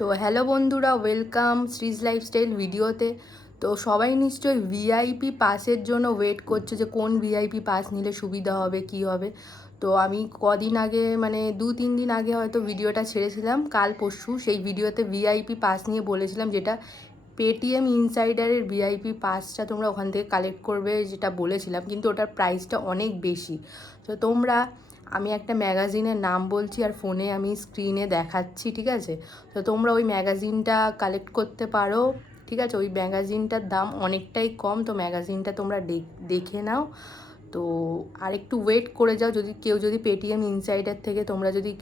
তো হ্যালো বন্ধুরা welcome শ্রীজ lifestyle ভিডিওতে তো সবাই নিশ্চয়ই ভিআইপি পাসের জন্য ওয়েট করছে যে কোন ভিআইপি পাস নিলে সুবিধা হবে, কি হবে। তো আমি কদিন আগে মানে দু, তিন দিন আগে হয়তো ভিডিওটা ছেড়েছিলাম, কাল পরশু সেই ভিডিওতে ভিআইপি পাস নিয়ে বলেছিলাম যেটা পেটিএম ইনসাইডারের ভিআইপি পাসটা তোমরা ওখান থেকে কালেক্ট করবে যেটা বলেছিলাম, কিন্তু ওটার প্রাইসটা অনেক বেশি। তো তোমরা আমি একটা ম্যাগাজিনের নাম বলছি আর ফোনে আমি স্ক্রিনে দেখাচ্ছি, ঠিক আছে? তো তোমরা ওই ম্যাগাজিনটা কালেক্ট করতে পারো, ঠিক আছে? ওই ম্যাগাজিনটার দাম অনেকটাই কম, তো ম্যাগাজিনটা তোমরা দেখ- নাও। তো আর একটু ওয়েট করে যাও, যদি কেউ যদি পেটিএম ইনসাইডার থেকে তোমরা যদি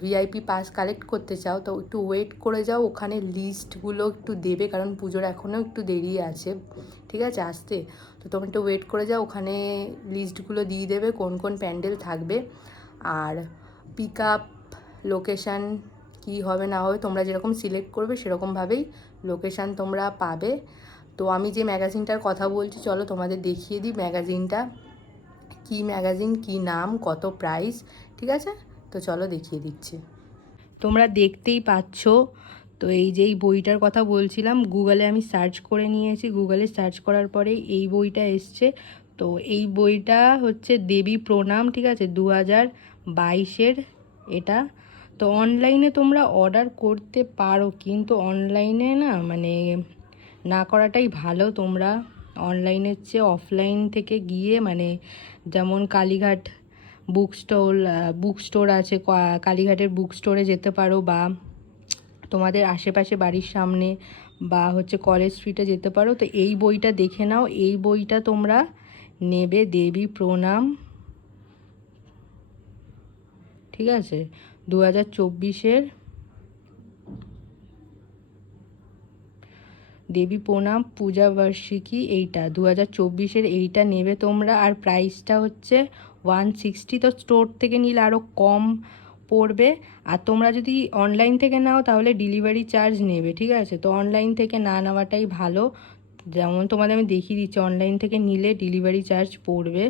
ভিআইপি পাস কালেক্ট করতে চাও, তো একটু ওয়েট করে যাও, ওখানে লিস্টগুলো একটু দেবে, কারণ পুজোর এখনও একটু দেরি আছে, ঠিক আছে, আসতে। তো তোমরা একটু ওয়েট করে যাও, ওখানে লিস্টগুলো দিয়ে দেবে, কোন কোন প্যান্ডেল থাকবে, আর পিক আপ লোকেশান কী হবে, না হবে, তোমরা যেরকম সিলেক্ট করবে সেরকমভাবেই লোকেশান তোমরা পাবে। তো আমি যে ম্যাগাজিনটার কথা বলছি, চলো তোমাদের দেখিয়ে দিই ম্যাগাজিনটা কি ম্যাগাজিন কি নাম, কত প্রাইস ঠিক আছে? তো চলো দেখিয়ে দিচ্ছি। তোমরা দেখতেই পাচ্ছ, তো এই যে এই বইটার কথা বলছিলাম গুগলে আমি সার্চ করে নিয়েছি। গুগলে সার্চ করার পরেই এই বইটা এসছে। তো এই বইটা হচ্ছে দেবী প্রণাম, ঠিক আছে? দু হাজার বাইশের এটা। তো অনলাইনে তোমরা অর্ডার করতে পারো, কিন্তু অনলাইনে না মানে না করাটাই ভালো। তোমরা অনলাইনের চেয়ে অফলাইন থেকে গিয়ে মানে যেমন Kalighat book stall book store আছে কালীঘাটের বুক স্টোরে যেতে পারো বা তোমাদের আশেপাশে বাড়ির সামনে বা হচ্ছে কলেজ স্ট্রিটে যেতে পারো। তো এই বইটা দেখে নাও। এই বইটা তোমরা নেবে দেবী প্রণাম। ঠিক আছে? দু হাজার চব্বিশের দেবী প্রণাম পূজা বার্ষিকী এইটা। দু হাজার চব্বিশের এইটা নেবে তোমরা। আর প্রাইসটা হচ্ছে ওয়ান সিক্সটি তো স্টোর থেকে নিলে আরও কম পড়বে। আর তোমরা যদি অনলাইন থেকে নাও তাহলে ডেলিভারি চার্জ নেবে, ঠিক আছে? তো অনলাইন থেকে না নেওয়াটাই ভালো। যেমন তোমাদের আমি দেখিয়ে দিচ্ছি অনলাইন থেকে নিলে ডেলিভারি চার্জ পড়বে।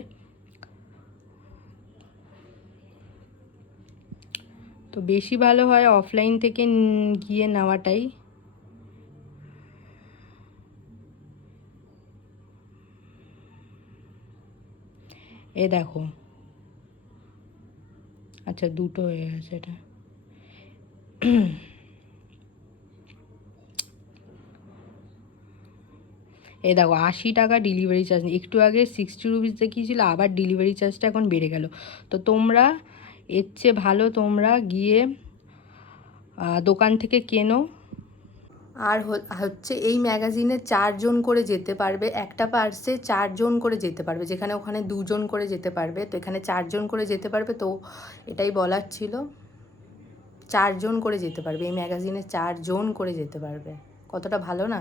তো বেশি ভালো হয় অফলাইন থেকে গিয়ে নেওয়াটাই। এ দেখো আচ্ছা দুটো হয়ে গেছে এটা। এ দেখো, আশি টাকা ডেলিভারি চার্জ একটু আগে সিক্সটি রুপিস দেখিয়েছিল আবার ডেলিভারি চার্জটা এখন বেড়ে গেল। তো তোমরা, এর চেয়ে ভালো তোমরা গিয়ে দোকান থেকে কেনো আর হচ্ছে এই ম্যাগাজিনে চারজন করে যেতে পারবে, একটা পার্সে চারজন করে যেতে পারবে, যেখানে ওখানে দুজন করে যেতে পারবে, তো এখানে চারজন করে যেতে পারবে, তো এটাই বলার ছিল। চারজন করে যেতে পারবে, এই ম্যাগাজিনে চারজন করে যেতে পারবে। কতটা ভালো না?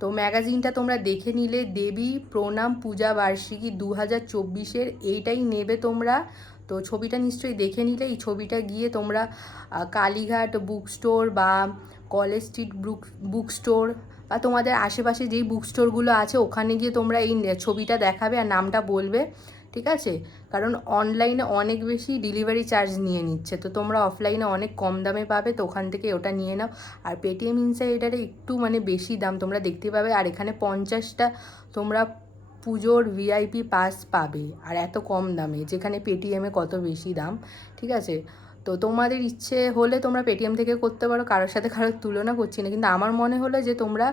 তো ম্যাগাজিনটা তোমরা দেখে নিলে, দেবী, প্রণাম, পূজা, বার্ষিকী দু হাজার চব্বিশের এইটাই নেবে তোমরা। তো ছবিটা নিশ্চয়ই দেখে নিলে, এই ছবিটা গিয়ে তোমরা কালীঘাট বুক স্টোর বা college street book book store বা তোমাদের আশেপাশে যেই বুক স্টোরগুলো আছে, ওখানে গিয়ে তোমরা এই ছবিটা দেখাবে আর নামটা বলবে, ঠিক আছে? কারণ অনলাইনে অনেক বেশি ডেলিভারি চার্জ নিয়ে নিচ্ছে। তো তোমরা অফলাইনে অনেক কম দামে পাবে, তো ওখান থেকে ওটা নিয়ে নাও। আর পেটিএম ইনসাইডারে একটু মানে বেশি দাম তোমরা দেখতে পাবে। আর এখানে পঞ্চাশটা তোমরা পুজোর ভিআইপি পাস পাবে। আর এত কম দামে, যেখানে পেটিএমে কত বেশি দাম, ঠিক আছে? তো তোমাদের ইচ্ছে হলে তোমরা পেটিএম থেকে করতে পারো। কারোর সাথে কারোর তুলনা করছি না। কিন্তু আমার মনে হলো যে তোমরা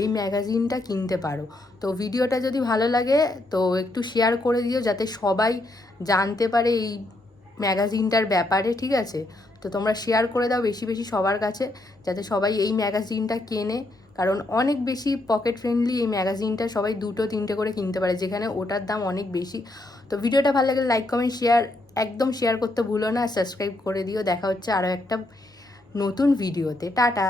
এই ম্যাগাজিনটা কিনতে পারো। তো ভিডিওটা যদি ভালো লাগে, তো একটু শেয়ার করে দিও যাতে সবাই জানতে পারে এই ম্যাগাজিনটার ব্যাপারে, ঠিক আছে? তো তোমরা শেয়ার করে দাও বেশি বেশি সবার কাছে, যাতে সবাই এই ম্যাগাজিনটা কেনে। কারণ অনেক বেশি পকেট ফ্রেন্ডলি এই ম্যাগাজিনটা সবাই দুটো তিনটে করে কিনতে পারে, যেখানে ওটার দাম অনেক বেশি। তো ভিডিওটা ভালো লাগলে লাইক কমেন্ট শেয়ার একদম শেয়ার করতে ভুলো না সাবস্ক্রাইব করে দিও। দেখা হচ্ছে আরও একটা নতুন ভিডিওতে টাটা।